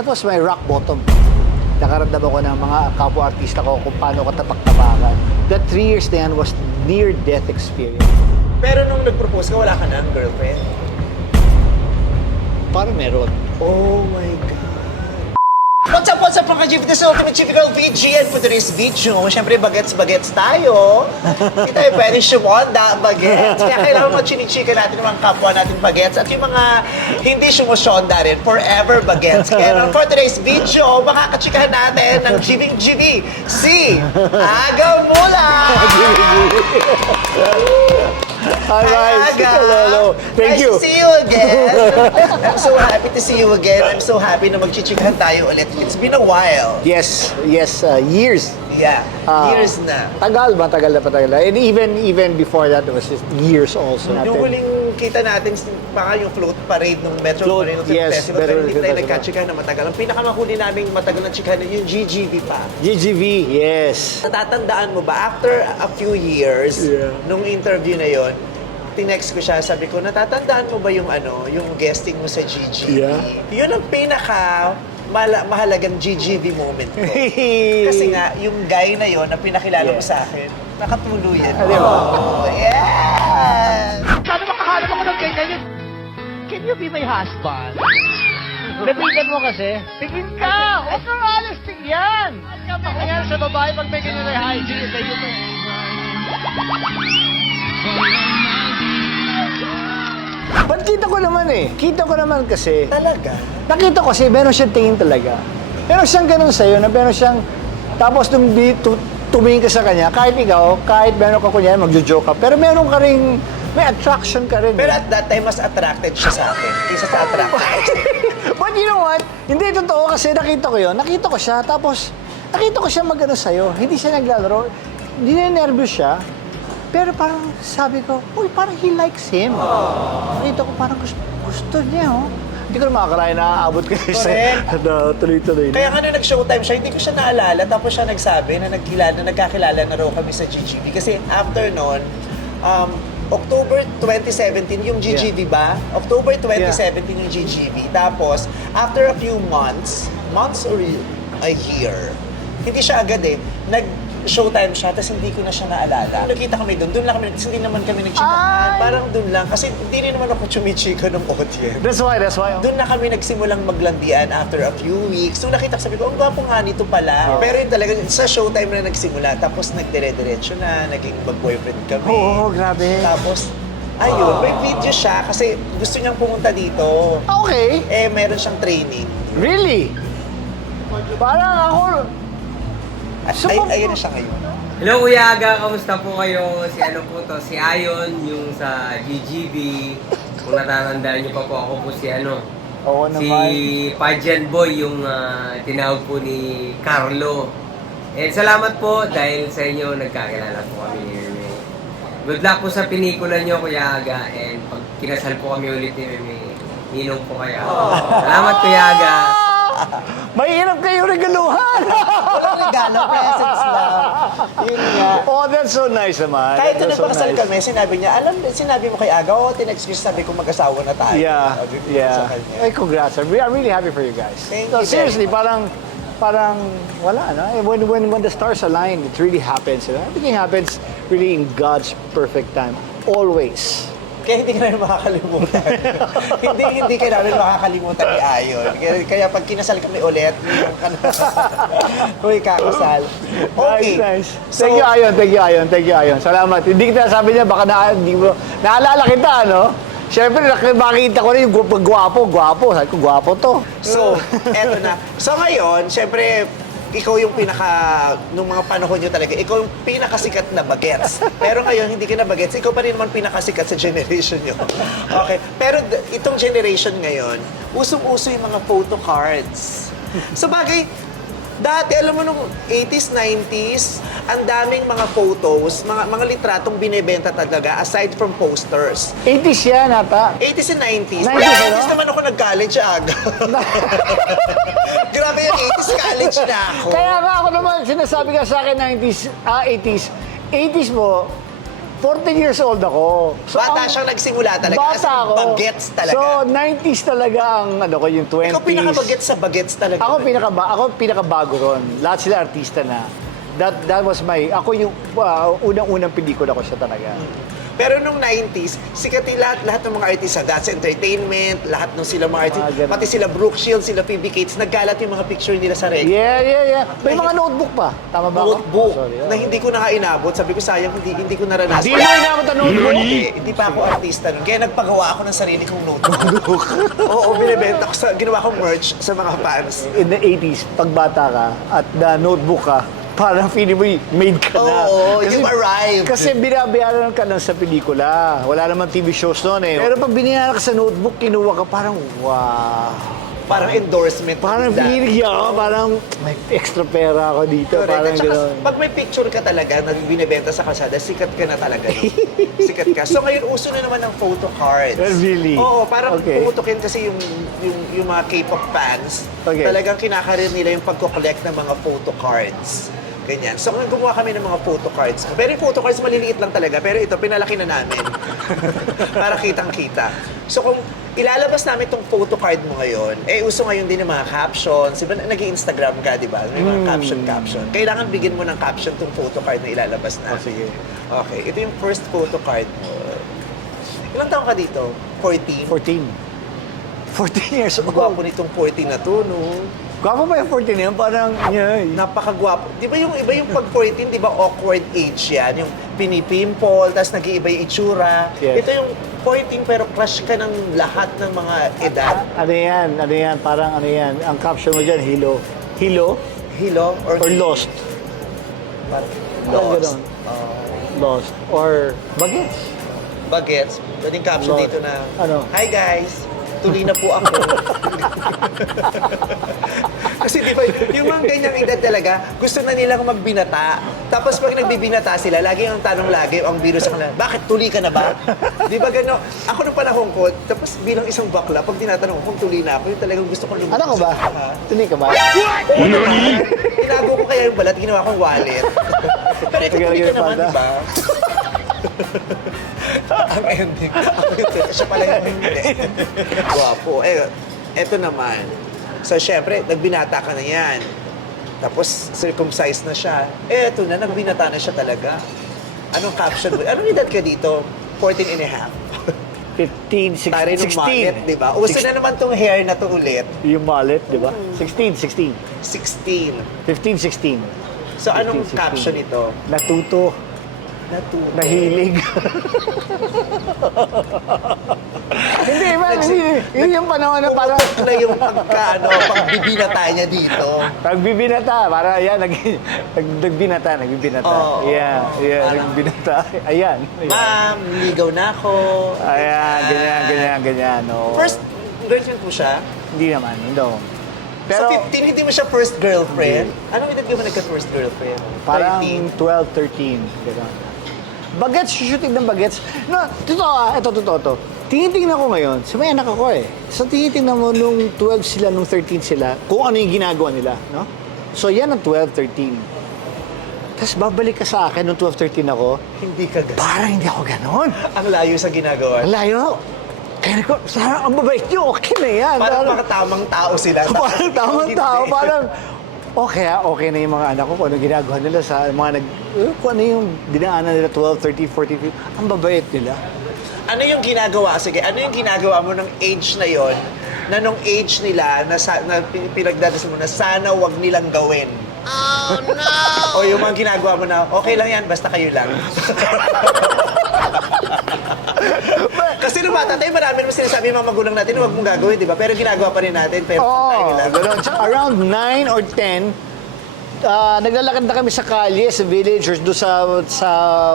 That was my rock bottom. Nakaramdam ako ng mga kapwa-artista ko kung paano ko tapak-tapakan. That 3 years na yan was near-death experience. Pero nung nag-propose ka, wala ka ng girlfriend? Parang meron. Oh my God. What's up mga GV? This is Ultimate Typical VG and for today's video, syempre bagets-bagets tayo. Hindi tayo pwede sumonda, bagets. Kaya kailangan mag-chinichika natin ng mga kapwa natin bagets at yung mga hindi sumusonda rin, forever bagets. Kaya naman for today's video, makakachikahan natin ng GV si Aga Mula! Hi, guys. Aga. Hello. Thank you. Nice to see you again. I'm so happy to see you again. I'm so happy na magchichikahan tayo ulit. It's been a while. Yes, years. Yeah, years na. Tagal ba? Tagal na patagal. And even before that, it was just years also. Yung huling kita natin, baka yung float parade ng Metro Float, Manila Film yes, Festival, pero hindi Metro tayo Film nagkachikahan na matagal. Ang pinakamahuli naming matagal na chikahan yung GGV pa. GGV, yes. Natatandaan mo ba, after a few years, Yeah. nung interview na yon, tinext ko siya, sabi ko, natatandaan mo ba yung yung guesting mo sa GGV? Yeah. Yun ang pinaka mahalagang GGV moment ko. Kasi nga, yung guy na yon na pinakilala mo Yeah. sa akin, nakatuluyan. Di ba? Oh, yeah! Sana makahanap ako ng ganyan yun. Can you be my husband? Lapitan mo kasi. Tingin ka! Huwag kang alas tingyan! Kaya sa babae, pag may ganyan na hygiene, sa'yo to. But kita ko naman eh. Kita ko naman kasi. Talaga? Nakita ko kasi, meron siyang tingin talaga. Meron siyang ganun sa'yo, na meron siyang, tapos nung tumingin ka sa kanya, kahit ikaw, kahit meron ka kunyari, magjo-joke ka, pero meron ka rin, may attraction ka rin. Pero at that time, mas attracted siya sa akin. Kaysa sa attracted. But you know what? Hindi totoo kasi nakita ko yun. Nakita ko siya, tapos nakita ko siya mag-ano sa'yo. Hindi siya naglalaro. Hindi na nervous siya. Pero parang sabi ko, uy, parang he likes him. Nakita ko parang gusto niya, oh. Hindi ko na makakalain na aabot kayo sa tuloy-tuloy na. Kaya nga na nag-showtime siya, hindi ko siya naalala. Tapos siya nagsabi na nagkakilala na raw kami sa GGV. Kasi after nun, October 2017 yung GGV ba? October 2017 yung GGV. Tapos, after a few months or a year, hindi siya agad eh, nag-showtime siya, tapos hindi ko na siya naalala. Nakita kami doon lang kami, hindi naman kami nagchikahan. Parang doon lang, kasi hindi rin naman ako chumichika ng audience. That's why. Doon na kami nagsimulang maglandian after a few weeks. Nung nakita ko, sabi ko, ang gwapo nga nito pala. Pero yun talaga, sa showtime na nagsimula, tapos nagdire-diretso na, naging mag-boyfriend kami. Oo, grabe. Tapos, ayun, may video siya kasi gusto niyang pumunta dito. Okay. Eh, meron siyang training. Really? Parang ako, Ayun na siya ngayon. Hello Kuya Aga, kamusta po kayo? Si ano po to, si Ayon, yung sa GGB. Kung natatandaan niyo pa po, ako po si ano, oo si naman. Pageant Boy, yung tinawag po ni Carlo. And salamat po dahil sa inyo nagkakilala po kami ni Rene. Good luck po sa pinikula niyo Kuya Aga, and pag kinasal po kami ulit ni Rene, ninong po kayo. Salamat Kuya Aga. Mahirap kayo regaluhan. Walang regalo, presents lang. Yun nga. Oh, that's so nice naman. Kahit nung That's so nagpakasal nice. kami, sinabi mo kay Aga, tinext ko, sabi ko mag-asawa na tayo. Yeah, Sabi ko sa yeah. kanya. Hey, congrats. I'm really happy for you guys. Thank No, you seriously, very parang wala, no? When the stars align, it really happens. You know? Everything happens really in God's perfect time. Always. Kaya hindi ka namin makakalimutan. hindi ka namin makakalimutan ni Ayon. Kaya pag kinasal kami ulit, uy, kakasal. Okay. Nice. Thank you, Ayon. Salamat. Hindi kita sabi niya, baka naalala kita, no? Siyempre, makita ko rin yung gwapo. Sabi ko, gwapo to. So, eto na. So ngayon, siyempre, ikaw yung nung mga panahon nyo talaga, ikaw yung pinakasikat na bagets. Pero ngayon, hindi ka na bagets, ikaw pa rin naman pinakasikat sa generation nyo. Okay. Pero itong generation ngayon, usong-uso yung mga photo cards. So bagay, dati, alam mo nung 80s, 90s, ang daming mga photos, mga litratong binebenta talaga aside from posters. 80s yan, ata. 80s and 90s. 90s, Pero 90s ano? naman ako nag-college aga. Grabe yung 80s, college na ako. Kaya nga ako naman, sinasabi ka sa akin 90s, 80s. 80s mo, 14 years old ako. Bata ang- siyang nagsimula talaga. Bata As in, ako. bagets talaga. So, 90s talaga ang ano ko, yung 20s. Ikaw pinaka-bagets sa bagets talaga. Ako pinakabago ron. Lahat sila artista na. That was ako yung unang-unang pelikula ko siya talaga. Pero nung 90s, sikat yung lahat ng mga artista, That's Entertainment, lahat ng sila mga artista, Mga ganun. pati sila Brooke Shields, sila Phoebe Cates, nagkalat yung mga picture nila sa reg. Yeah. May mga notebook pa. Tama ba ako? Notebook, Sorry, na hindi ko na inabot. Sabi ko, sayang, hindi ko naranasan. Hindi mo inabot ang notebook? Hindi pa ako artista nun. Kaya nagpagawa ako ng sarili kong notebook. Oo, binibenta ko ginawa kong merch sa mga fans. In the 80s, pag bata ka at the notebook ka, parang feeling mo made ka na. Oo, you've arrived. Kasi binabayaran ka lang sa pelikula. Wala naman TV shows noon eh. Pero pag binayaran ka sa notebook, kinuha ka parang, wow. Parang endorsement. Parang bigla. binigyan ka, parang may extra pera ako dito. Correct. Parang At saka, gano'n. pag may picture ka talaga na binibenta sa kalsada, sikat ka na talaga. Sikat ka. So ngayon, uso na naman ang photo cards. Really? Oo, parang Okay. pumutukin kasi yung mga K-pop fans. Okay. Talagang kinakarir nila yung pagko-collect ng mga photo cards. Ganyan. So, kung gumawa kami ng mga photo cards. Pero yung photo cards, maliliit lang talaga. Pero ito, pinalaki na namin. Para kitang-kita. So, kung ilalabas namin itong photo card mo ngayon, uso ngayon din ng mga captions. Diba, nag-Instagram ka, di ba? May mga caption. Kailangan bigyan mo ng caption itong photo card na ilalabas na. Sige. Okay, ito yung first photo card mo. Ilang taon ka dito? 14? 14 years Ang old. gwapo nitong 14 na to, no? Gwapo ba yung 14 na yun? Parang, yay. Napakagwapo. Di ba yung iba yung pag 14, di ba awkward age yan? Yung pinipimple, tapos nag-iiba yung itsura. Yes. Ito yung 14 pero crush ka ng lahat ng mga edad. Ano yan? Parang ano yan? Ang caption mo dyan, Hilo. Hilo Hilo or, or Lost? Lost. Ganon. Lost. Or Bagets. Bagets. Pwedeng caption Lost. dito na, Ano? Hi guys, tuloy na po ako. Kasi di ba, yung mga ganyang edad talaga, gusto na nilang magbinata. Tapos pag nagbibinata sila, lagi ang tanong lagi, ang biro sa kanila, bakit tuli ka na ba? Di ba gano'n? Ako nung panahon ko, tapos bilang isang bakla, pag tinatanong ko kung tuli na ako, yung talagang gusto ko lumabas. Ano ka ba? Ha? Tuloy ka ba? Oo naman. Tinago ko kaya yung balat, ginawa kong wallet. Pero ito tuli ka naman, di ba? Ang ending. Ako yung tuli. Siya pala yung hindi. Guwapo. Eto naman. So, syempre, nagbinata ka na yan. Tapos, circumcised na siya. Eto na, nagbinata na siya talaga. Anong caption mo? Anong edad ka dito? 14 and a half. 15, 16. Tari ng mullet, di ba? Uso na naman tong hair na to ulit. Yung mullet, di ba? 16. 16. 15, 16. So, anong 16. caption ito? Natuto. Natuto. Nahilig. Hindi, man. Yun yung panahon na parang... Pumutok na yung pagbibinata niya dito. Pagbibinata, parang ayan, nagbinata. Oo. Yeah, Parang- nagbinata. Ayan. Ma'am, ligaw na ako. Ayan, ganyan. No. First girlfriend po siya? Hindi naman, no. Sa Pero 15, hindi mo siya first girlfriend? Anong edad ka ba nagka-first girlfriend? parang 13. 12, 13. Gano'n. Bagets, shooting ng bagets. No, totoo ito. Tinitingnan ko ngayon, sa may anak ako eh. So tinitingnan mo nung 12 sila, nung 13 sila, kung ano yung ginagawa nila, no? So yan ang 12, 13. Tapos babalik ka sa akin nung 12, 13 ako, Hindi ka ganun. parang hindi ako ganon. Ang layo sa ginagawa. Ang layo. Kaya ko, sana ang babait nyo, okay na yan. Parang mga tamang tao sila. Parang tamang Hindi. tao, parang okay na yung mga anak ko kung ano ginagawa nila sa mga kung ano yung dinaanan nila 12, 13, 14, 15, ang babait nila. Ano yung ginagawa? Sige, ano yung ginagawa mo ng age na yon? Na nung age nila, na pinagdadasal mo na sana wag nilang gawin. Oh, no! O yung mga ginagawa mo na, okay lang yan, basta kayo lang. Kasi nung bata tayo, marami naman sinasabi yung mga magulang natin, huwag mong gagawin, di ba? Pero ginagawa pa rin natin, pero tayo Oo, nila. gano'n. So, around 9 or 10, naglalakad na kami sa kalye, sa village, or doon sa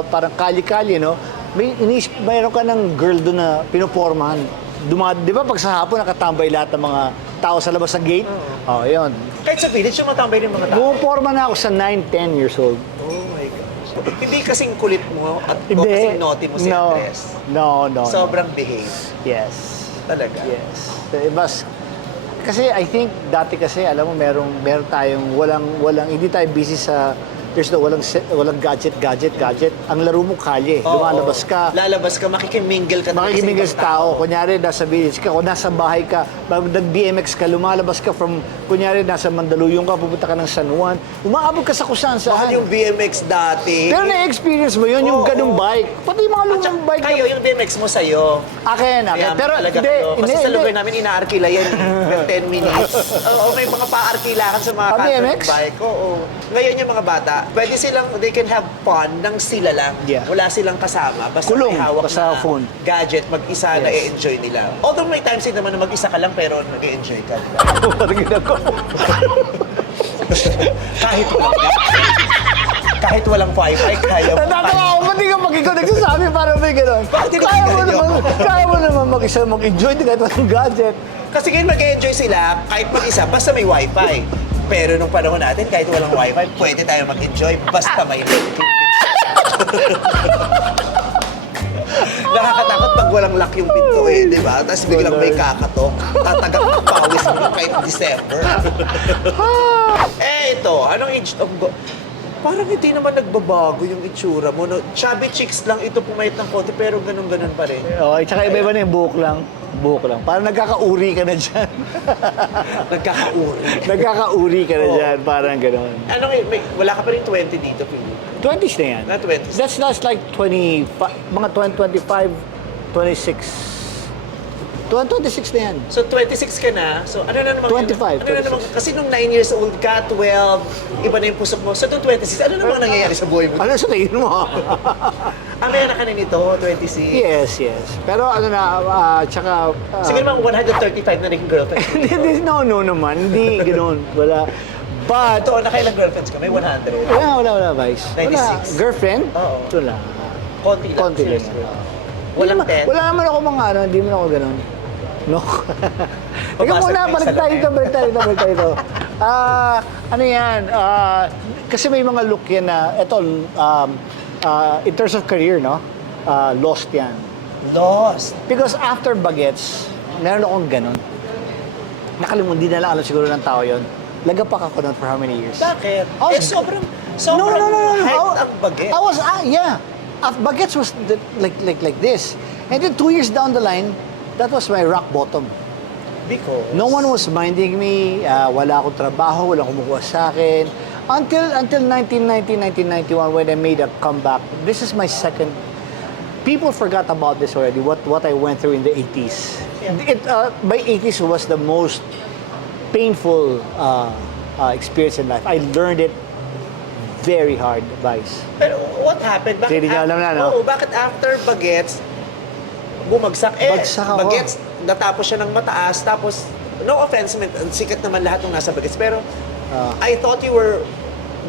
parang kalye-kalye, no? Mayroon ka ng girl doon na pinupormahan. Di ba pag sa hapon nakatambay lahat ng mga tao sa labas ng gate? Oo, yun. Kahit sa village, yung matambay ng mga tao. Pumuporma na ako sa 9, 10 years old. Oh my gosh. Hindi kasing kulit mo at o Hindi. kasing naughty mo si Andres. No. Sobrang behave. Yes. Talaga. Yes. Kasi I think dati kasi alam mo meron tayong walang hindi tayo busy sa There's no, walang gadget. Ang laro mo kalye. Oo. Lumalabas ka. Lalabas ka, makikiminggle ka talaga Makikimingil ibang sa tao. Kunyari, nasa village ka, o nasa bahay ka, nag-BMX ka, lumalabas ka from, kunyari, nasa Mandaluyong ka, pupunta ka ng San Juan, umaabot ka sa kusan Mahal saan. yung BMX dati. Pero na-experience mo yun, yung Oo, ganung oo. bike. Pati yung mga At lumang bike. kayo, yung BMX mo sa'yo. Akin. Kaya Pero talaga hindi, kayo. Kasi sa lugar hindi. namin, inaarkila yan per 10 minutes. Oo, may mga paarkilakan sa mga BMX? bike. Oo. Ngayon yung mga bata, pwede silang, they can have fun nang sila lang. Yeah. Wala silang kasama. Basta Kulong, may hawak basta na phone. gadget, mag-isa na Yes. i-enjoy nila. Although may times din naman na mag-isa ka lang, pero nag-enjoy ka. Parang ginagawa ko. Kahit walang wifi, kaya mo. Natatawa ako, ba't di ka pag ikaw nagsasabi para may gano'n? Hindi ka Kaya mo ganyan. naman, mag-isa mag-enjoy, di kahit walang gadget. Kasi ngayon mag-enjoy sila kahit mag-isa, basta may wifi. Pero nung panahon natin, kahit walang wifi, pwede tayo mag-enjoy basta may electric. Nakakatakot pag walang lock yung pinto eh, di ba? Tapos biglang may kakatok. Tatagak ang pawis mo kahit December. Ito, anong age of parang hindi naman nagbabago yung itsura mo. No? Chubby chicks lang ito pumayat ng konti, pero ganun-ganun pa rin. Okay, tsaka iba-iba na yung buhok lang. Buhok lang. Parang nagkakauri ka na dyan. Nagkakauri. Nagkakauri ka na Oo. dyan, parang gano'n. Anong, wala ka pa rin 20 dito, Pili? 20s na yan. Na 20s. That's like 20, mga 25, 26. 26 na yan. So 26 ka na, so ano na naman 25, ano na naman, 26. kasi nung 9 years old ka, 12, iba na yung pusok mo. So nung 26, ano namang nangyayari sa buhay mo? Ano sa tingin mo? May anak ka na nito, 26. Yes. Pero ano na, tsaka... Sige naman, 135 na naging girlfriend. no naman. Hindi gano'n. Wala. But... Ito, nakailang girlfriends ka? May 100. Wala, Vice. Wala. 96. Girlfriend? Oo. Wala. Konti lang. Konti lang. seriously. Walang 10. Wala naman ako mga ano, hindi naman ako gano'n. No. Teka Papasok muna, mo yung balik tayo salamin. dito. Ano yan, kasi may mga look yan na, in terms of career, no? Lost yan. Lost. Because after Bagets, meron akong ganun. Nakalimutan, hindi na lang alam siguro ng tao yon. Lagapak ako nun for how many years? Bakit? I was- sobrang No. hype ang bagay. I was, yeah. Bagets was like this. And then 2 years down the line, that was my rock bottom. Because... No one was minding me, wala akong trabaho, walang kumukuha sa akin. Until 1990, 1991, when I made a comeback. This is my second. People forgot about this already, what I went through in the 80s. My 80s was the most painful experience in life. I learned it very hard, Vice. Pero what happened? Bakit Hindi niya alam na, no? Oo, bakit after Bagets, bumagsak? Bagsak ako. Bagets, natapos siya ng mataas, tapos, no offense, sikat naman lahat ng nasa Bagets, pero I thought you were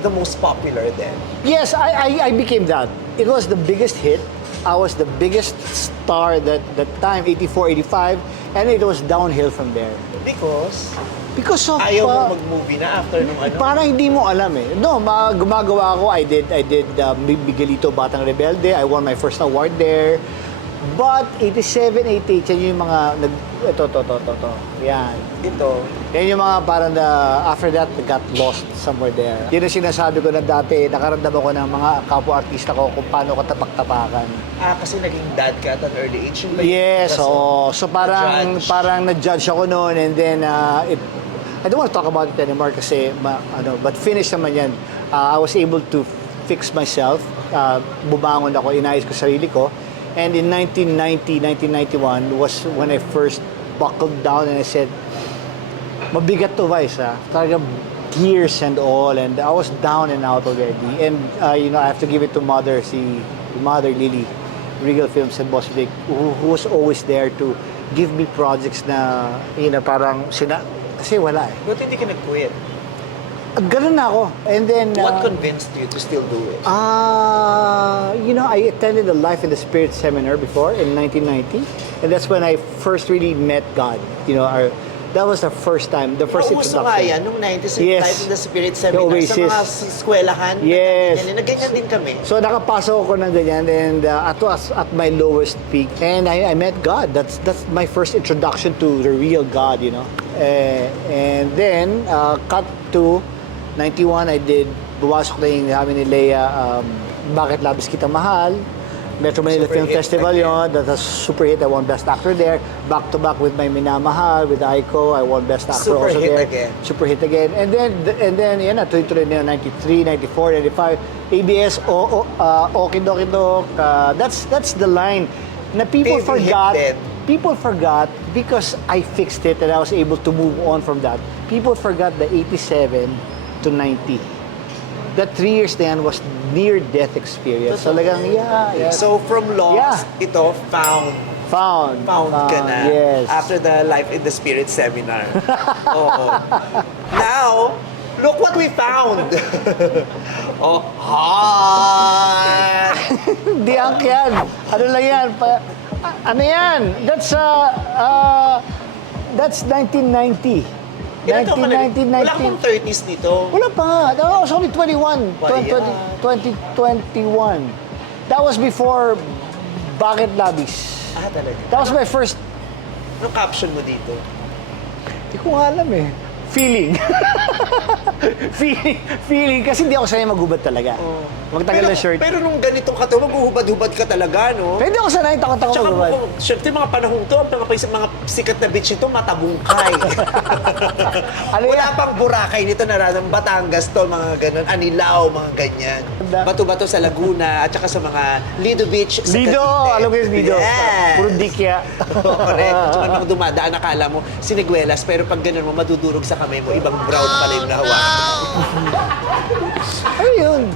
the most popular then. Yes, I became that. It was the biggest hit. I was the biggest star that time, 84, 85, and it was downhill from there. Because of... Ayaw mo mag-movie na after nung ano? Parang hindi mo alam eh. No, gumagawa ako. I did Miguelito Batang Rebelde. I won my first award there. But 87, 88, yan yung mga ito. Yan. Ito. Yan yung mga parang after that, I got lost somewhere there. Yun ang sinasabi ko na dati, nakaramdam ako ng mga kapwa-artista ko kung paano ko tapak-tapakan. Kasi naging dad ka at an early age. Yung Yes, rason. so parang Na-judge. parang na-judge ako noon, and then I don't want to talk about it anymore kasi but finish naman yan. I was able to fix myself. Bumangon ako, inayos ko sarili ko. And in 1990, 1991 was when I first buckled down and I said, mabigat to, Vice, ha? Talagang gears and all, and I was down and out already. And I have to give it to Mother Lily, Regal Films and Boss Vic, who was always there to give me projects na, parang kasi wala eh. Buti hindi ka nag-quit. Ganun na ako. And then... What convinced you to still do it? I attended the Life in the Spirit seminar before in 1990. And that's when I first really met God. That was the first time, the first Nauso nga introduction. yan, nung 90s, Yes. Life in the Spirit seminar, The Oasis. sa mga eskwelahan. Yes. Na ganyan din kami. So nakapasok ako ng ganyan, and at my lowest peak, and I met God. That's my first introduction to the real God, And then cut to 91, I did buwasok na yung namin ni Leia, Bakit Labis Kita Mahal. Metro Manila Super Film hit Festival again. yon. That was super hit. I won Best Actor there. Back to back with my Minamahal, with Aiko. I won Best Actor Super also hit there. again. Super hit again. And then, yan na, tuloy-tuloy na yun, 93, 94, 95. ABS, Okie Dokie Dok. That's the line na people People hit forgot. then. People forgot because I fixed it and I was able to move on from that. People forgot the 87 to 90. That 3 years na yan was near-death experience. So, talagang, yeah. So from lost, ito, found Found ka na. Yes. After the Life in the Spirit seminar. Oo. Now, look what we found. Oh, hot! Diyak yan. Ano lang yan? Ano yan? That's 1990. Ilan taon ka na? 1990. Wala akong 30s nito. Wala pa. That was only 21. Bayan. 2021. That was before Bakit Labis. Ah, talaga. That was my first... Anong caption mo dito? Hindi ko nga alam eh. Feeling. feeling. Kasi hindi ako sanay maghubad talaga. Magtagal na shirt. Pero nung ganitong katawan, maghuhubad-hubad ka talaga, no? Pero hindi ako sanay, takot ako Tsaka maghubad. syempre mga panahon to, ang mga sikat na beach ito, matabungkay. Ano Wala yan? pang Boracay nito na Batangas to, mga ganun, Anilao, mga ganyan. Bato-bato sa Laguna, at saka sa mga Lido Beach sa Lido! Cavite. Alam ko yung Lido. Yes! Puro dikya. Correct. At saka nung dumadaan, akala mo siniguelas, pero pag ganun mo, madudurog sa kamay mo, ibang brown pala yung nahawakan. Ano yun?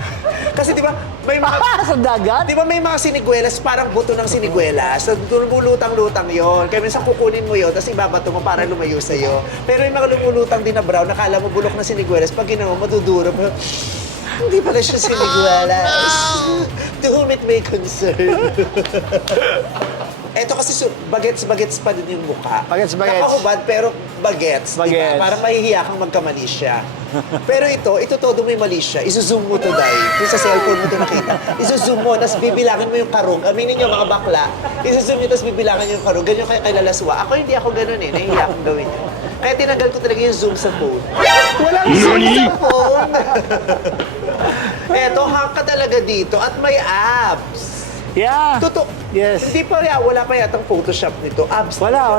Kasi di ba, may mga... Sa dagat? Di ba may mga siniguelas, parang buto ng siniguelas? So, lumulutang-lutang yon. Kaya minsan kukunin mo yon, tapos ibabato mo para lumayo sa'yo. Pero yung mga lumulutang din na brown, nakala mo bulok na siniguelas, pag ginawa mo, madudurog. Hindi pala siya siniguelas. To whom it may concern. Eto kasi bagets pa din yung mukha. Bagets. Nakahubad pero bagets. Diba? Bagets. Parang mahihiya kang magkamali siya. Pero ito todo may mali siya. Iso-zoom mo to, Day. Kung sa cellphone mo to nakita. Iso-zoom mo, tapos bibilangin mo yung karong. Aminin nyo, mga bakla. Iso-zoom nyo, tapos bibilangin yung karong. Ganyan kayo kay Lalaswa. Ako hindi ako ganun eh. Nahihiya akong gawin yun. Kaya tinanggal ko talaga yung zoom sa phone. Walang zoom sa phone! Eto, hang ka talaga dito at may abs. Yeah. Totoo. Yes. Hindi pa wala pa yatang Photoshop nito. Abs. Wala.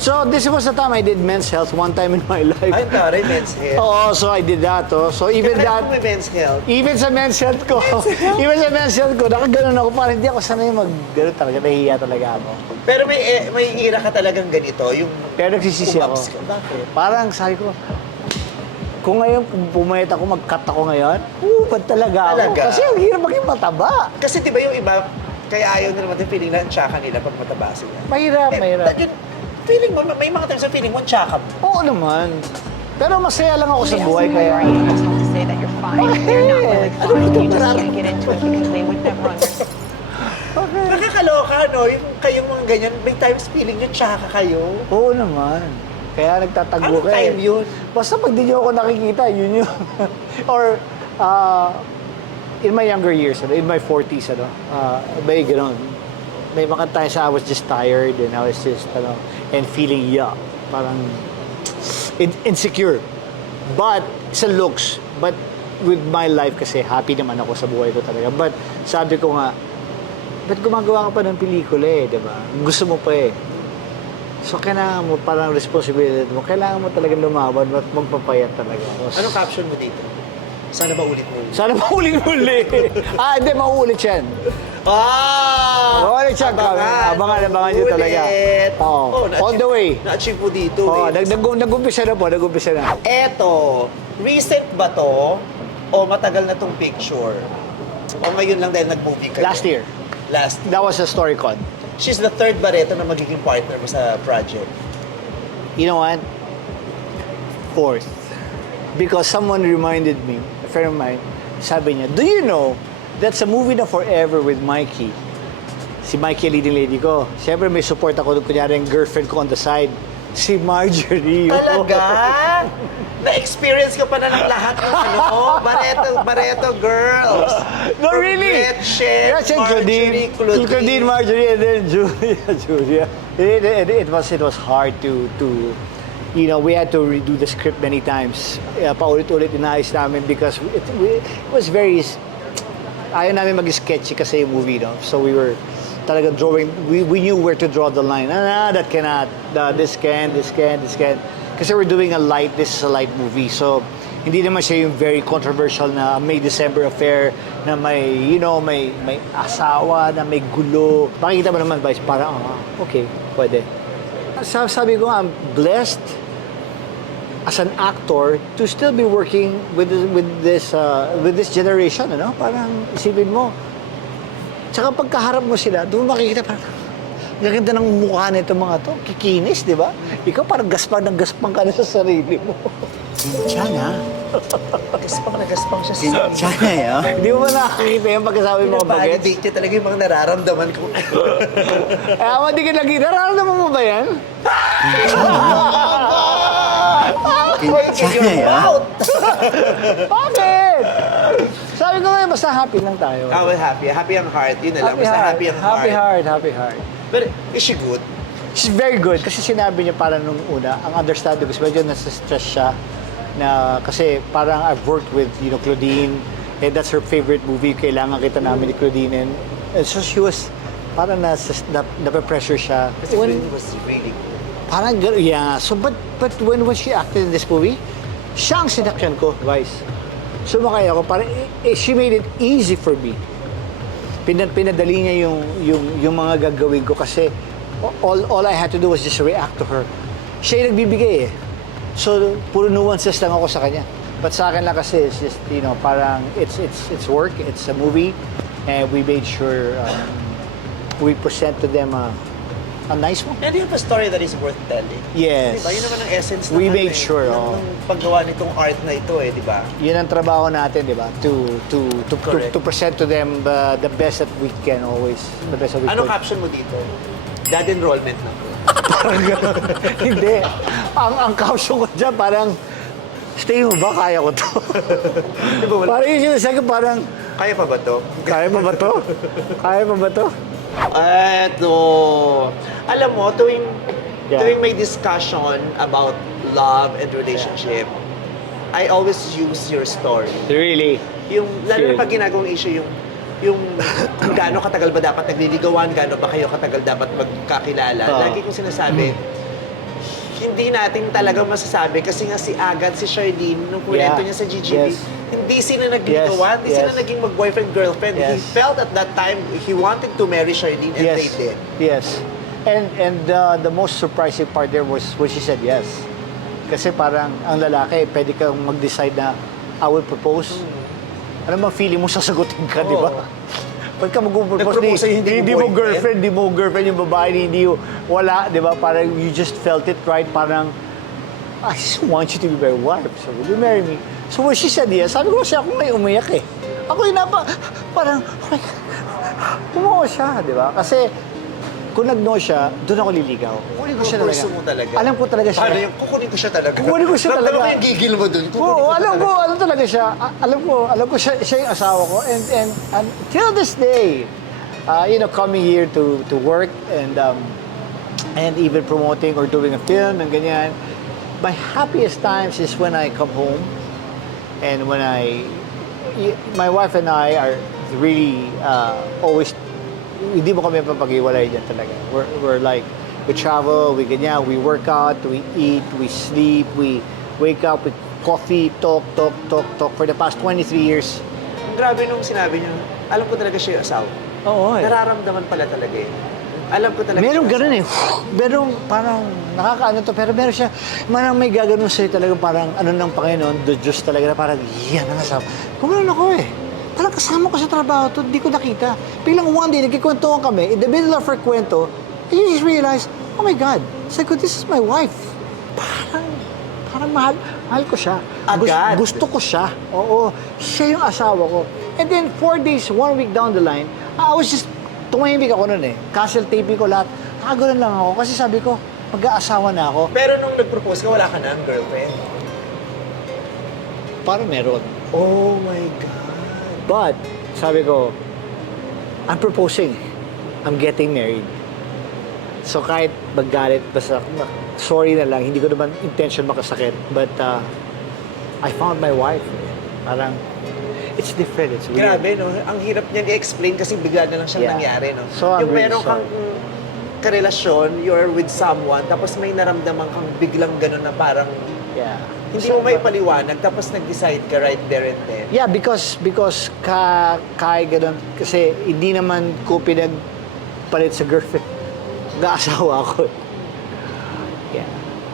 So, this was the time I did men's health one time in my life. Ay, tari, men's health. Oo, so I did that. Oh. So, even Kaya that... may men's health. Even sa men's health ko, nakaganon ako, parang hindi ako sanay gano'n talaga, nahihiya talaga ako. Pero may ira ka talagang ganito, yung Pero nagsisisi ako. umabs ka. Bakit? Parang sabi ko, kung ngayon, kung pumayat ako, mag-cut ako ngayon, ba't talaga ako? Talaga? Kasi ang hirap maging mataba. Kasi diba yung iba, kaya ayaw na naman yung feeling na ang tsaka nila pag mataba sila. Mahirap. Yun, feeling mo, may mga times na feeling mo, ang tsaka mo. Oo naman. Pero masaya lang ako sa buhay, kaya... to say that you're fine. They're not really fine. You just can't get into it because they would never understand. Nakakaloka, no? Yung kayong mga ganyan, may times feeling nyo, tsaka kayo. Oo naman. Kaya nagtatago Anong ka time yun? Basta pag di nyo ako nakikita, yun yun. Or, in my younger years, in my 40s, may gano'n. May mga times I was just tired and I was just, and feeling parang insecure. But, sa looks, but with my life kasi, happy naman ako sa buhay ko talaga. But, sabi ko nga, ba't gumagawa ka pa ng pelikula di ba? Gusto mo pa So, kailangan mo, parang responsibility mo, kailangan mo talagang lumaban at magpapayat talaga. Anong caption mo dito? Sana ba ulit mo? Sana maulit-uli. Hindi, mauulit yan. Mauulit yan. Abangan nyo talaga. Oo. On the way. Na-achieve mo dito. Nag-umpisa na po, Eto, recent ba to? O matagal na tong picture? O ngayon lang dahil nag-movie kayo? Last year. Last year. That was a StoryCon. She's the third Barreto na magiging partner mo sa project. You know what? Fourth. Because someone reminded me, a friend of mine, sabi niya, do you know that's a movie na forever with Mikey? Si Mikey, leading lady ko. Siyempre may support ako, kunyari yung girlfriend ko on the side. Si Marjorie. Talaga? Na-experience ka pa na ng lahat ng Barreto girls. No, really? Gretchen, Yes, and Claudine, Marjorie, and then Julia. It was hard to you know, we had to redo the script many times. Paulit-ulit inayos namin because it was very, ayaw namin mag-sketchy kasi yung movie, no? So we were talaga drawing, we knew where to draw the line. That cannot, this can. Kasi we're doing this is a light movie. So, hindi naman siya yung very controversial na May December affair na may, you know, may asawa, na may gulo. Makikita mo naman, Vice, parang, okay, pwede. Sabi ko, I'm blessed as an actor to still be working with this generation, ano? Parang isipin mo. Tsaka pagkaharap mo sila, doon makikita parang gaganda ng mukha nito mga to. Kikinis, di ba? Ikaw parang gaspang ka na sa sarili mo. Sana. Gaspang siya sa Sana yun. Hindi mo ba nakakita yung pagkasabi mo mga bagets? Pinabalidate niya talaga yung mga nararamdaman ko. Hindi ka lagi. Nararamdaman mo ba yan? Sana yun. Bakit? Sabi ko ngayon, basta happy lang tayo. Well, happy. Happy ang heart. Yun na lang. Basta happy ang heart. Happy heart. But is she good? She's very good kasi sinabi niya parang nung una, ang understanding ko, medyo nasa-stress siya na kasi parang I've worked with, you know, Claudine and that's her favorite movie. Kailangan kita namin ni Claudine and so she was parang nape-pressure siya. Kasi Claudine was really good. Parang gano'n, yeah. So, but when she acted in this movie, siya ang sinakyan ko, Vice. Sumakay ako, parang, she made it easy for me. Pinadali niya yung mga gagawin ko kasi all I had to do was just react to her. Siya yung nagbibigay eh. So, puro nuances lang ako sa kanya. But sa akin lang kasi, it's just, you know, parang, it's work, it's a movie, and we made sure we present to them a nice one. And you have a story that is worth telling. Yes. Diba? Yun naman ang essence We naman made sure, ng paggawa nitong art na ito eh, di ba? Yun ang trabaho natin, di ba? Correct. To present to them the best that we can always. The best that we Anong could. caption mo dito? Dad enrollment na po. Parang gano'n. Hindi. Ang caption ko dyan, parang, stay mo ba? Kaya ko to. Di ba wala? Parang yung sinasabi ko, parang, Kaya pa ba to? kaya pa ba to? Kaya pa ba to? Eto. Alam mo, tuwing may discussion about love and relationship, I always use your story. Really? Yung, lalo na Shit. pag ginagawang issue, yung gaano katagal ba dapat nagliligawan, gaano ba kayo katagal dapat magkakilala. Lagi kong sinasabi, hindi natin talaga masasabi kasi nga si Agat, si Charlene, nung kwento niya sa GGB, Yes. hindi sila nagliligawan, hindi sila Yes. naging mag-boyfriend-girlfriend. He Yes. felt at that time he wanted to marry Charlene and they did. Yes. And the most surprising part there was when she said yes. Kasi parang ang lalaki, pwede kang mag-decide na I will propose. Ano bang feeling mo sasagutin ka, di ba? Oo. Pag ka mag-propose, Nag-propose sa'yo, hindi mo boyfriend. di mo girlfriend yung babae, hindi mo, wala, di ba? Parang you just felt it right, parang, I just want you to be my wife, so will you marry me? So when she said yes, sabi ko siya, ako may umiyak eh. Ako yung parang, oh my God, tumawa siya, di ba? Kasi, kung nag-no siya, doon ako liligaw. Kukunin ko siya talaga. Puso mo talaga. Alam ko talaga siya. Paano yung kukunin ko siya talaga? Kukunin ko siya talaga. Ramdaman ko yung gigil mo dun. Oo, alam talaga siya. Alam ko siya yung asawa ko. And till this day, you know, coming here to work and even promoting or doing a film and ganyan, my happiest times is when I come home and when my wife and I are really always, hindi mo kami papag-iwalay dyan talaga. We're like, we travel, we ganyan, we work out, we eat, we sleep, we wake up with coffee, talk for the past 23 years. Grabe nung sinabi niyo, alam ko talaga siya yung asawa. Oo eh. Nararamdaman pala talaga eh. Alam ko talaga Meron siya ganun eh. Merong parang nakakaano to, pero meron siya, parang may gaganon sa'yo talaga parang ano ng Panginoon, the Diyos talaga na parang, yan ang asawa. Kumanon ako eh. Parang kasama ko sa trabaho to, di ko nakita. Biglang one day, nagkikwentuhan kami, in the middle of our kwento, you just realize, oh my God, sabi ko, this is my wife. Parang mahal ko siya. Agad. Gusto ko siya. Oo, siya yung asawa ko. And then 4 days, 1 week down the line, I was just, tumahimik ako nun eh. Castle taping ko lahat. Nakaganon lang ako kasi sabi ko, mag-aasawa na ako. Pero nung nag-propose ka, wala ka na ang girlfriend. Parang meron. Oh my God. But, sabi ko, I'm proposing. I'm getting married. So kahit magalit, basta sorry na lang, hindi ko naman intention makasakit. But I found my wife. Parang, it's different. It's weird. Grabe, no? Ang hirap niyan i-explain kasi bigla na lang siyang Yeah. nangyari, no? So, I'm yung really meron kang karelasyon, you're with someone, tapos may naramdaman kang biglang gano'n na parang Yeah. hindi mo may paliwanag, tapos nag-decide ka right there and then. Yeah, because kahit ganun, kasi hindi naman ko pinagpalit sa girlfriend. Nag-asawa ako. Yeah.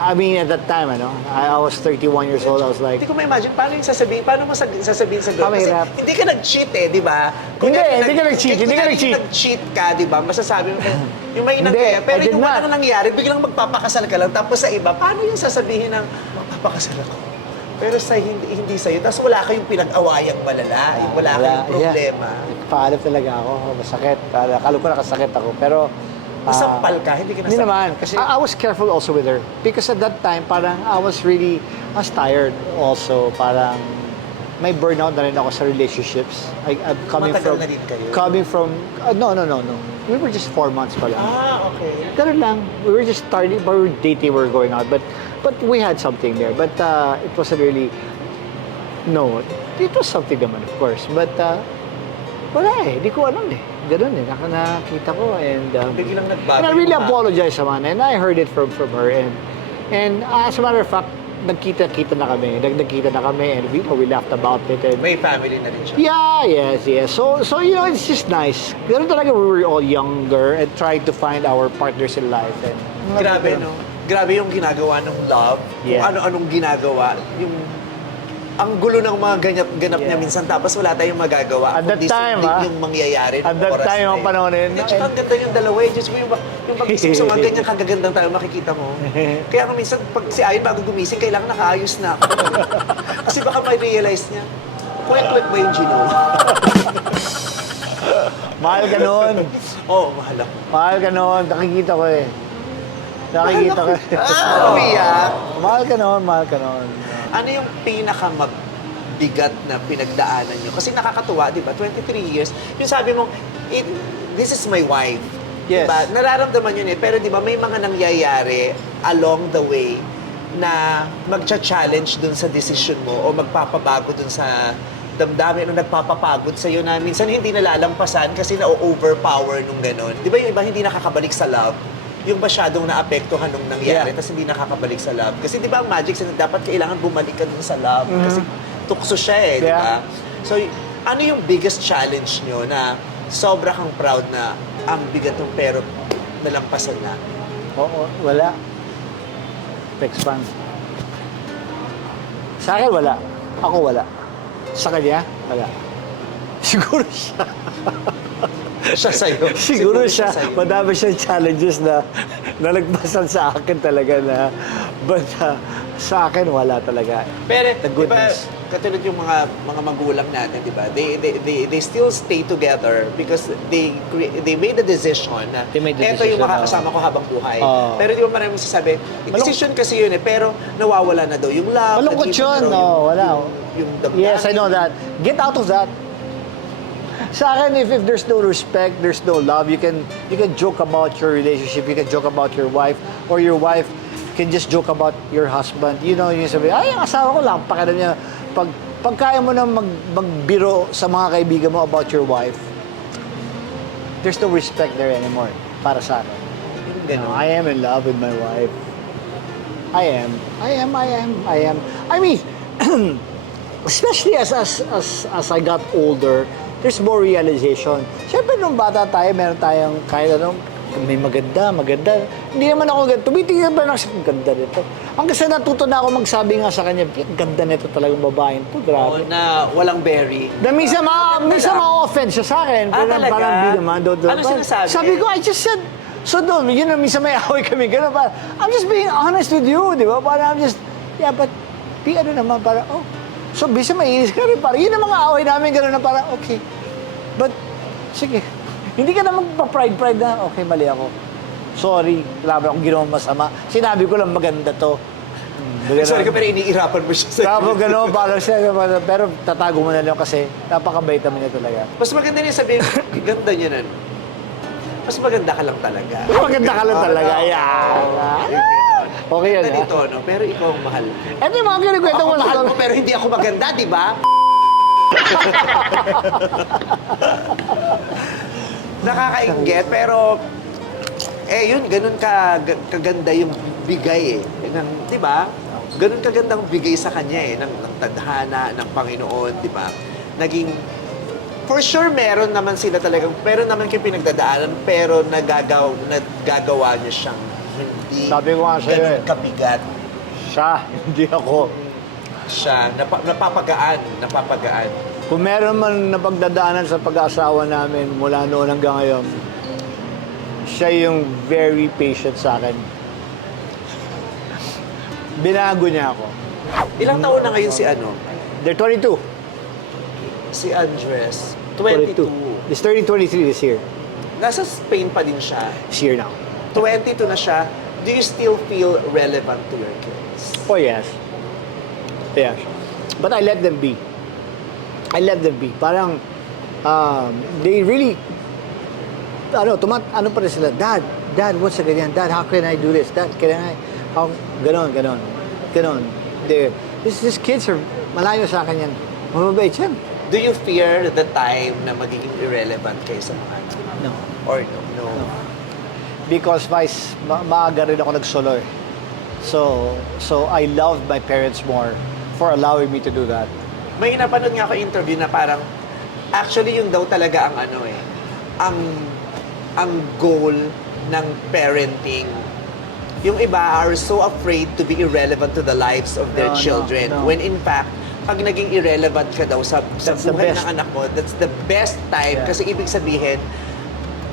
I mean, at that time, I was 31 years old. I was like, Hindi ko ma-imagine, paano yung sasabihin? Paano mo sasabihin sa girl? Kasi Mahirap. hindi ka nag-cheat di ba? Hindi ka nag-cheat, hindi ka kunyari nag-cheat. nag-cheat ka, di ba? Masasabi mo, yung may Hindi, nangyayari. Pero I did yung not. walang nangyari, biglang magpapakasal ka lang. Tapos sa iba, paano yung sasabihin ng magpapakasal ako? Pero sa hindi sa'yo. Tapos wala kayong pinag-awayang malala. Wala kayong problema. Yeah. Paalam talaga ako. Masakit. Akala ko nakasakit ako. Pero, Nasampal ka, hindi ka hindi nasampal. naman. Kasi I was careful also with her. Because at that time, parang I was tired also. Parang may burnout na rin ako sa relationships. I'm coming Matagal from... na rin kayo? Coming from... no. We were just 4 months pa lang. Okay. Ganun lang. We were just starting, we were dating, we were going out. But we had something there. But it wasn't really... No, it was something naman, of course. But wala hindi ko alam Ganun nakita ko and Biglang nagbago and I really yung apologize naman and I heard it from her and as a matter of fact nagkita na kami and we laughed about it and May family na rin siya. yes so it's just nice ganun talaga we were all younger and trying to find our partners in life and Grabe, no? Grabe yung ginagawa ng love. Yeah. Kung ano-anong ginagawa. Ang gulo ng mga ganap niya minsan tapos wala tayong magagawa. At that kundi time, sundin yung mangyayari ng at that oras time, na ang panahon na yun, Hindi, tsaka ang ganda yung dalawa Diyos ko, yung pag-isip sa mga ganyan kagagandang tayo makikita mo. Kaya kung minsan, pag si Ayon bago gumising, kailangan nakaayos na ako. Kasi baka may realize niya, kwek-kwek ba yung Gino? mahal ka noon Mahal ako. mahal ka noon nakikita ko nakikita ko Umiyak. mahal ka noon Ano yung pinakamabigat na pinagdaanan nyo? Kasi nakakatuwa, di ba? 23 years. Yung sabi mo, this is my wife. Yes. Diba? Nararamdaman yun pero di ba may mga nangyayari along the way na magcha-challenge dun sa decision mo o magpapabago dun sa damdamin o nagpapapagod sa'yo na minsan hindi nalalampasan kasi na-overpower nung gano'n. Di ba yung iba hindi nakakabalik sa love? Yung masyadong naapektuhan nung nangyari Yeah. tapos hindi nakakabalik sa love. Kasi di ba ang magic sa dapat kailangan bumalik ka dun sa love kasi tukso siya di ba? Yeah. So, ano yung biggest challenge nyo na sobra kang proud na ang bigat ng pero nalampasan na? Oo, wala. Expand. Sa akin, wala. Ako, wala. Sa kanya, wala. Siguro siya. Siya sa'yo. Siguro siya. sa'yo. Madami siyang challenges na nalagpasan sa akin talaga na but sa akin, wala talaga. Pero, The di ba, goodness. katulad yung mga magulang natin, di ba? They still stay together because they made a decision na They made the eto yung decision, makakasama ko habang buhay. Oo. Pero di ba maraming sasabi, decision kasi yun pero nawawala na daw yung love. Malungkot nandito yun. na raw No, wala. Yung damdamin. Yes, I know that. Get out of that. Sa akin, if there's no respect, there's no love, you can joke about your relationship, you can joke about your wife, or your wife can just joke about your husband. You know, yung sabi, ay, ang asawa ko lang, pakiram niya. Pag kaya mo na magbiro sa mga kaibigan mo about your wife, there's no respect there anymore para sa akin. Yung No, ganun. I am in love with my wife. I am. I mean, especially as I got older, there's more realization. Siyempre, nung bata tayo, meron tayong kahit anong, may maganda. Hindi naman ako ganito. Tumitingin ba na ang ganda nito? Hanggang sa natuto na ako magsabi nga sa kanya, ganda nito talagang babaeng to, Oo, grabe. na walang berry. Na minsan ma-offend siya sa akin. Ah, Pero talaga? parang di naman. Ano sinasabi? Sabi ko, I just said, so doon, yun na minsan may away kami. Ganun, parang, I'm just being honest with you, di ba? Parang I'm just, yeah, but, di ano naman, parang, oh. So, bisa mainis ka rin. Parang, yun ang mga away namin, ganun na parang, okay. But, sige. Hindi ka na magpa-pride na, okay, mali ako. Sorry, wala ba akong ginawang masama. Sinabi ko lang maganda to. Sorry ka, pero iniirapan mo siya sa'yo. Tapos gano'n, parang siya, pero tatago mo na lang kasi napakabait naman niya talaga. Mas maganda niya sabihin, ganda niya nun. Mas maganda ka lang talaga. Maganda ka lang talaga, yan. Okay yan, ha? Ganito, no? Pero ikaw ang mahal. Ito yung mga kinikwento Ako mo mahal sa... mo, pero hindi ako maganda, di ba? Nakakainggit, pero yun, ganun kaganda yung bigay di ba? Ganun kagandang bigay sa kanya ng tadhana, ng Panginoon, di ba? Naging, for sure, meron naman sila talagang, meron naman kayong pinagdadaanan, pero nagagawa niya siyang hindi Sabi ko nga sa'yo ganun eh. kabigat Siya, hindi ako. siya, napapagaan. Kung meron man napagdadaanan sa pag-aasawa namin mula noon hanggang ngayon, siya yung very patient sa akin. Binago niya ako. Ilang taon na ngayon si They're 22. si Andres? 22. He's turning 23 this year. Nasa Spain pa din siya. This year now. 22 na siya. Do you still feel relevant to your kids? Oh, yes. Yes. But I let them be. I let them be. Parang, they really, ano pa rin sila, Dad, what's the ganyan? Dad, how can I do this? Dad, can I, how, ganon. These kids are, malayo sa akin yan. Mababait yan. Do you fear the time na magiging irrelevant kayo sa mga anak? No. Or no? Because Vice, maaga rin ako nagsolo eh. So I loved my parents more for allowing me to do that. May napanood nga ako interview na parang, actually yung daw talaga ang goal ng parenting. Yung iba are so afraid to be irrelevant to the lives of their No, children. no. When in fact, pag naging irrelevant ka daw sa That's the buhay best. ng anak mo, that's the best time. Yeah. Kasi ibig sabihin,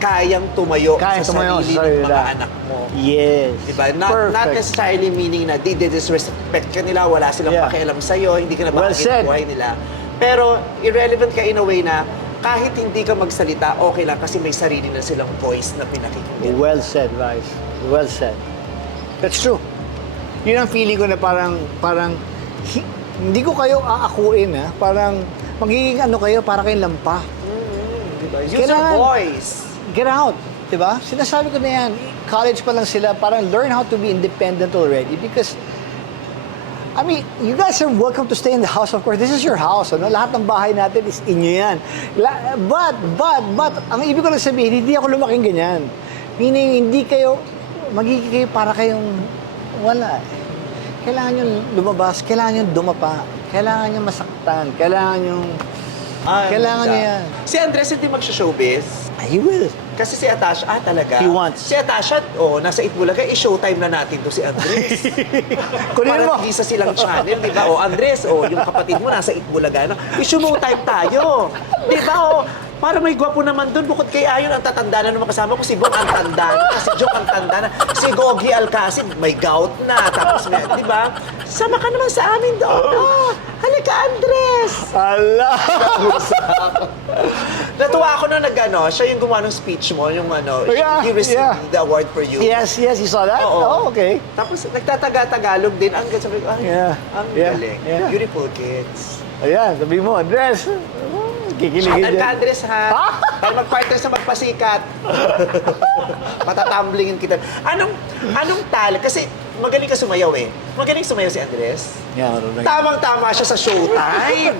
kayang tumayo Kayang sa tumayo sarili sa ng sarili mga nila. anak mo. Yes. Diba? Not necessarily meaning na they disrespect ka nila, wala silang Yeah. pakialam sa'yo, hindi ka na Well bakit said. buhay nila. Pero irrelevant ka in a way na kahit hindi ka magsalita, okay lang kasi may sarili na silang voice na pinakikinggan. Well said, Vice. Well said. That's true. Yun ang feeling ko na parang hindi ko kayo aakuin, ha? Parang magiging ano kayo, para kayong lampa. Diba? Use your Kailangan- voice. Get out, di ba? Sinasabi ko na yan, college pa lang sila, parang learn how to be independent already because I mean, you guys are welcome to stay in the house, of course. This is your house, ano? Lahat ng bahay natin is inyo yan. But, ang ibig ko lang sabihin, hindi ako lumaking ganyan. Meaning, hindi kayo, magiging kayo para kayong wala. Kailangan nyo lumabas, kailangan nyo dumapa, kailangan nyo masaktan, kailangan nyo nyo yan. Si Andres hindi mag-showbiz. He will. Kasi si Atasha, talaga. He wants. Si Atasha, nasa Itbulaga, i-showtime na natin to si Andres. Kunin mo. Para hindi sa silang channel, di ba? Andres, yung kapatid mo nasa Itbulaga, no? I-showtime tayo. Di ba? Para may gwapo naman doon, bukod kay Ayon, ang tatanda na naman kasama ko, si Bong ang tanda na, si Joke ang tanda na, si Gogi Alcacid, may gout na, tapos may, di ba? Sama ka naman sa amin doon. Halika, Andres! Ala! Natuwa ako na siya yung gumawa ng speech mo, yung Yeah, he received yeah. the award for you. Yes, you saw that? Oo. Oh, okay. Tapos nagtataga-tagalog din. Ang ganda, sabi ko, Yeah, ang yeah, galing. yeah. Beautiful kids. Ayan, sabi mo, Andres. Kikiligin Shoutout ka, dyan. Andres, ha? Tayo mag-partner sa magpasikat. Patatamblingin kita. Anong talent? Kasi magaling ka sumayaw eh. Magaling sumayaw si Andres. Yeah, marunong. Tamang-tama siya sa Showtime.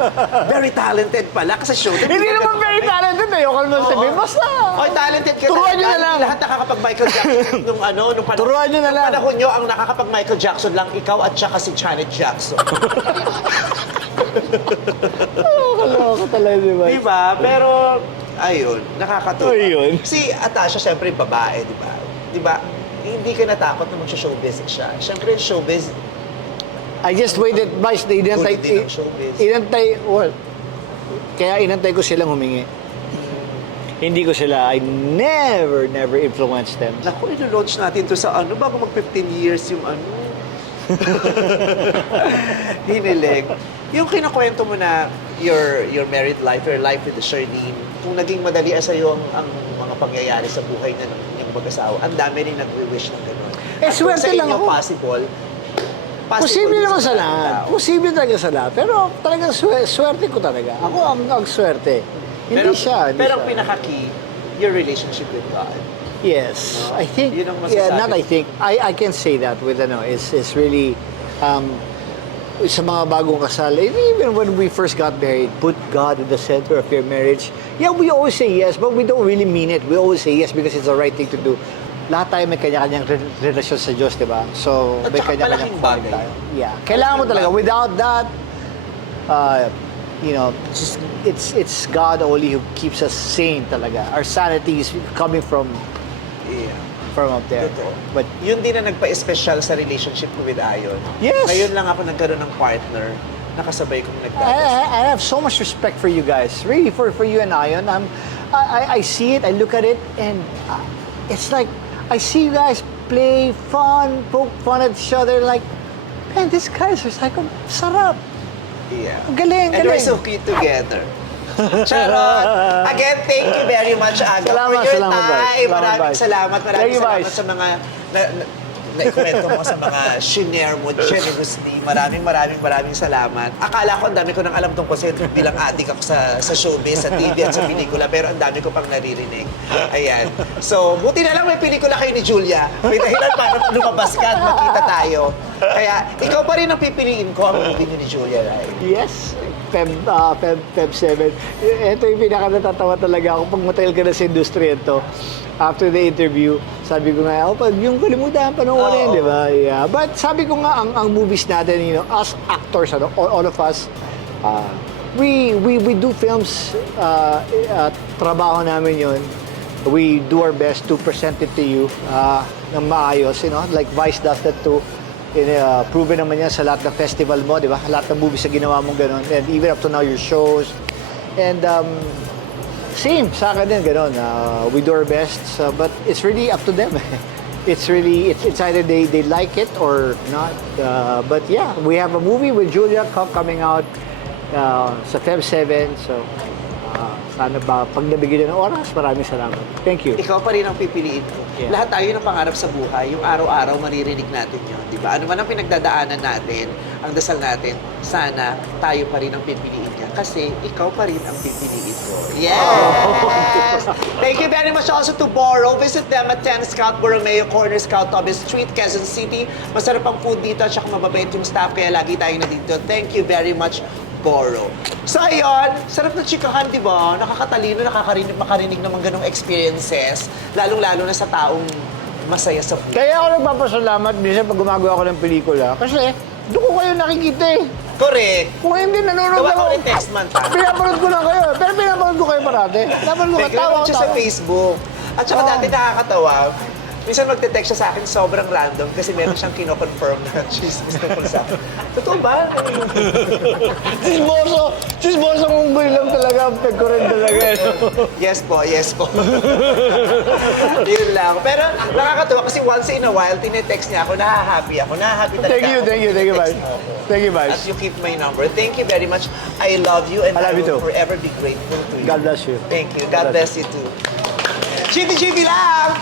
Very talented pala kasi Showtime. Hindi naman very talented. Ayoko naman sabihin. Basta. Oy, talented ka. Turuan nyo na lang. Lahat nakakapag-Michael Jackson nung panahon. Turuan nyo na lang. Nung panahon nyo, ang nakakapag-Michael Jackson lang ikaw at saka si Janet Jackson. Kaloka talaga, di ba? Diba? Pero, ayun, nakakatuwa. Ayun. Si Atasha, syempre, babae, diba? Diba? Hindi ka natakot na mag-showbiz siya. Syempre, showbiz, I just waited, Vice, Good din ang showbiz. Kaya inantay ko silang humingi. Hindi ko sila, I never influenced them. naku, ilo-launch natin to sa bago mag-15 years yung hinilig. Yung kinukwento mo na your married life, your life with Charlene, kung naging madali sa'yo ang mga pangyayari sa buhay na ng inyong mag-asawa, ang dami rin nagwi-wish ng gano'n. Eh, At kung swerte sa lang inyo ako. possible Posible din naman sa sa mga lahat. tao. Posible talaga sa lahat. Pero talagang swerte ko talaga. Ako ang swerte. Hindi siya. Pero ang pinaka-key, your relationship with God. Yes, I think. Yun ang Yeah, masasabi not I ko. think. I can say that with it's really sa mga bagong kasal. Even when we first got married, put God in the center of your marriage. Yeah, we always say yes, but we don't really mean it. We always say yes because it's the right thing to do. Lahat tayo may kanya-kanyang relasyon sa Diyos, di ba? So, At may saka kanya-kanyang malaking calling bagay. tayo. Yeah. Kailangan mo talaga. Without that, it's God only who keeps us sane talaga. Our sanity is coming from Yeah. up there. Totoo. But Yun din na nagpa-special sa relationship ko with Ayon. Yes. Ngayon lang ako nagkaroon ng partner, nakasabay kong nagdadasal. I have so much respect for you guys. Really, for you and Ion. I see it, I look at it, and it's like, I see you guys play fun, poke fun at each other, like, man, these guys are like, sarap. Yeah. Ang galing, And we're galing. so cute together. Charot! Again, thank you very much, Aga, Salamat, for your salamat, time. Vice. Salamat, Maraming Vice. salamat. Thank Maraming you, salamat Vice. sa mga naikwento mo sa mga shinare mo generously. Maraming salamat. Akala ko ang dami ko nang alam tungkol sa'yo bilang adik ako sa showbiz, sa TV at sa pelikula, pero ang dami ko pang naririnig. Ayan. So, buti na lang may pelikula kayo ni Julia. May dahilan para lumabas ka at magkita tayo. Kaya, ikaw pa rin ang pipiliin ko ang movie niyo ni Julia, right? Yes, Feb 7. Ito yung pinaka-natatawa talaga ako pag matagal ka na sa industriya to. After the interview, sabi ko nga, pag yung kalimutan, panoorin, Oo. di ba? Yeah. But sabi ko nga, ang movies natin, as actors, all of us, we do films, trabaho namin yun. We do our best to present it to you ng maayos, like Vice does that too. Proven naman yan sa lahat ng festival mo, di ba? Lahat ng movies na ginawa mong ganun. And even up to now, your shows. And same, sa akin din, ganun. We do our best, but it's really up to them. It's either they like it or not. But yeah, we have a movie with Julia coming out sa Feb 7. So, sana ba, pag nabigyan ng oras, maraming salamat. Thank you. Ikaw pa rin ang pipiliin ko. Yeah. Lahat tayo ng pangarap sa buhay, yung araw-araw maririnig natin yun, di ba? Ano man ang pinagdadaanan natin, ang dasal natin, sana tayo pa rin ang pipiliin niya. Kasi ikaw pa rin ang pipiliin ko. Yes! Thank you very much also to Boro. Visit them at 10 Scout Borromeo Corner, Scout Tobes Street, Quezon City. Masarap ang food dito at saka mababait yung staff, kaya lagi tayong nandito. Thank you very much, Boro. So ayun, sarap na chikahan, di ba? Nakakatalino, makarinig naman ganong experiences. Lalong-lalo na sa taong masaya sa buhay. Kaya ako nagpapasalamat minsan pag gumagawa ako ng pelikula. Kasi doon ko kayo nakikita eh. Correct. Kung hindi nanonood Gawa ako, ko rin text man ta. pinapanood ko lang kayo. Pero pinapanood ko kayo parati. Pinapanood ko kayo, tawa ko, Nag-comment siya sa tawa. Facebook. At saka Oh. dati nakakatawa. Minsan magte-text siya sa akin sobrang random kasi meron siyang kino-confirm na chismis tungkol sa akin. Totoo ba? Chismoso mong boy lang talaga. Peg ko rin talaga. Yes po, yes po. Yun lang. Pero nakakatawa kasi once in a while, tinetext niya ako, nahahappy ako. Nahahappy talaga Thank you, ako. Vice. Tinetext mo ako. Thank you, At Vice. you keep my number. Thank you very much. I love you and I love you will too. forever be grateful to you. God bless you. Thank you. God bless you too. Chibi-chibi lang!